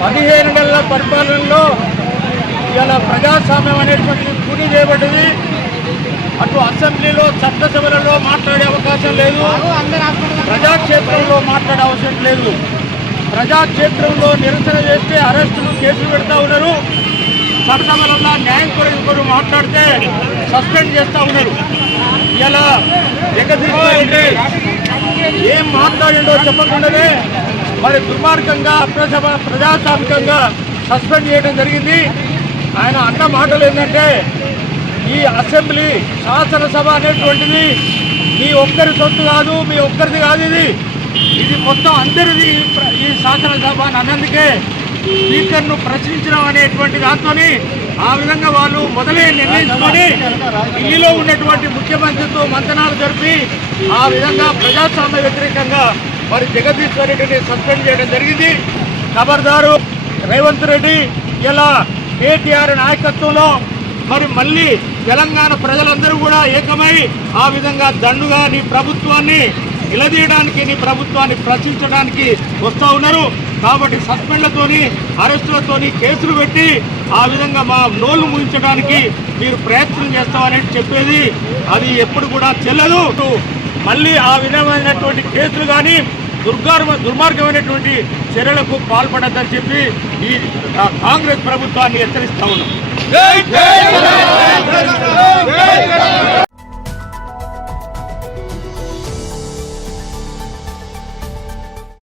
15 నెలల పరిపాలనలో ఇలా ప్రజాస్వామ్యం అనేటువంటిది పూర్తి చేయబడ్డది. అటు అసెంబ్లీలో చట్టసభలలో మాట్లాడే అవకాశం లేదు, ప్రజాక్షేత్రంలో మాట్లాడే అవసరం లేదు. ప్రజాక్షేత్రంలో నిరసన చేస్తే అరెస్టులు కేసులు పెడతా ఉన్నారు, చట్టసభలలో న్యాయం కొరకు మాట్లాడితే సస్పెండ్ చేస్తూ ఉన్నారు. ఇలా జగదీశ్వర్ రెడ్డి ఏం మాట్లాడిండో చెప్పకుండానే మరి దుర్మార్గంగా ప్రజాస్వామికంగా సస్పెండ్ చేయడం జరిగింది. ఆయన అన్న మాటలు ఏంటంటే ఈ అసెంబ్లీ శాసనసభ అనేటువంటిది మీ ఒక్కరి సొత్తు కాదు, మీ ఒక్కరిది కాదు, ఇది మొత్తం అందరిది ఈ శాసనసభ అని అన్నందుకే స్పీకర్ను ప్రశ్నించడం అనేటువంటి దాంతో ఆ విధంగా వాళ్ళు మొదలే నిర్ణయించుకొని ఢిల్లీలో ఉన్నటువంటి ముఖ్యమంత్రితో మంతనాలు జరిపి ఆ విధంగా ప్రజాస్వామ్య వ్యతిరేకంగా మరి జగదీశ్వర్ రెడ్డిని సస్పెండ్ చేయడం జరిగింది. ఖబర్దారు రేవంత్ రెడ్డి ఇలా కేటీఆర్ నాయకత్వంలో మరి మళ్ళీ తెలంగాణ ప్రజలందరూ కూడా ఏకమై ఆ విధంగా దండుగా నీ ప్రభుత్వాన్ని నిలదీయడానికి, నీ ప్రభుత్వాన్ని ప్రశ్నించడానికి వస్తూ ఉన్నారు. కాబట్టి సస్పెండ్లతోని అరెస్టులతోని కేసులు పెట్టి ఆ విధంగా మా నోళ్లు ముగించడానికి మీరు ప్రయత్నం చేస్తామని చెప్పేది అది ఎప్పుడు కూడా చెల్లదు. మళ్ళీ ఆ విధమైనటువంటి కేసులు కానీ దుర్మార్గమైనటువంటి చర్యలకు పాల్పడద్దని చెప్పి ఈ కాంగ్రెస్ ప్రభుత్వాన్ని హెచ్చరిస్తా ఉన్నాం.